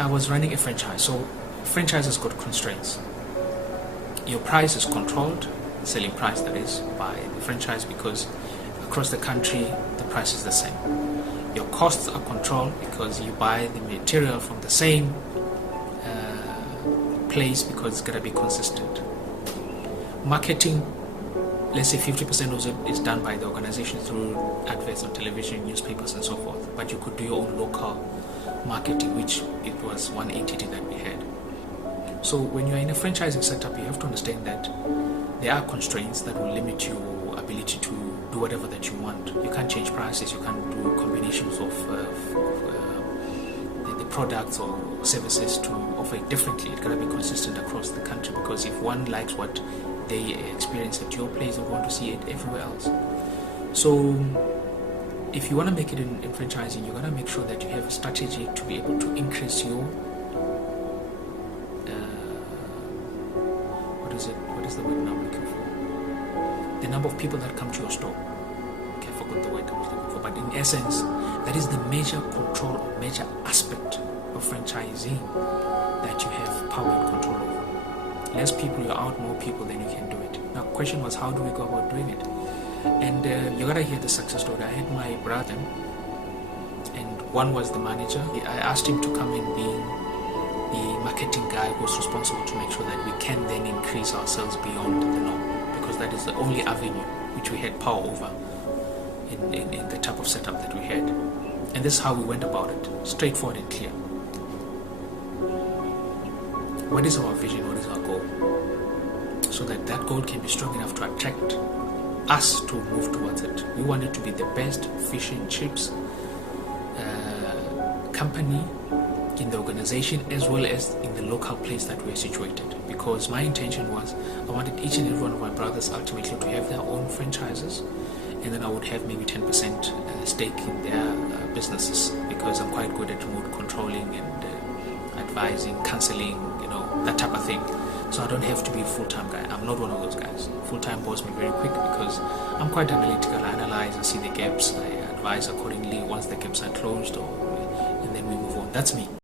I was running a franchise. So franchise has got constraints. Your price is controlled, selling price that is, by the franchise, because across the country the price is the same. Your costs are controlled because you buy the material from the same place, because it's got to be consistent. Marketing, let's say 50% of it is done by the organization through adverts on television, newspapers and so forth, but you could do your own local marketing, which it was one entity that we had. So when you're in a franchising setup, you have to understand that there are constraints that will limit your ability to do whatever that you want. You can't change prices, you can't do combinations of the products or services to offer it differently. It's got to be consistent across the country, because if one likes what they experience at your place, they want to see it everywhere else. So if you want to make it in franchising, you got to make sure that you have a strategy to be able to increase your what is the word I'm looking for? The number of people that come to your store. Okay, I forgot the word I was looking for. But in essence, that is the major control or major aspect of franchising that you have power and control over. Less people, you're out more people, then you can do it. Now, the question was, how do we go about doing it? And you gotta hear the success story. I had my brother, and one was the manager. I asked him to come and be the marketing guy who's responsible to make sure that we can then increase our sales beyond the norm, because that is the only avenue which we had power over in the type of setup that we had. And this is how we went about it, straightforward and clear. What is our vision? What is our goal? So that that goal can be strong enough to attract us to move towards it. We wanted to be the best fish and chips company in the organization, as well as in the local place that we're situated, because my intention was I wanted each and every one of my brothers ultimately to have their own franchises, and then I would have maybe 10% stake in their businesses, because I'm quite good at remote controlling and advising, counseling, that type of thing. So I don't have to be a full-time guy. I'm not one of those guys. Full-time bores me very quick, because I'm quite analytical. I analyze, I see the gaps, I advise accordingly once the gaps are closed, and then we move on. That's me.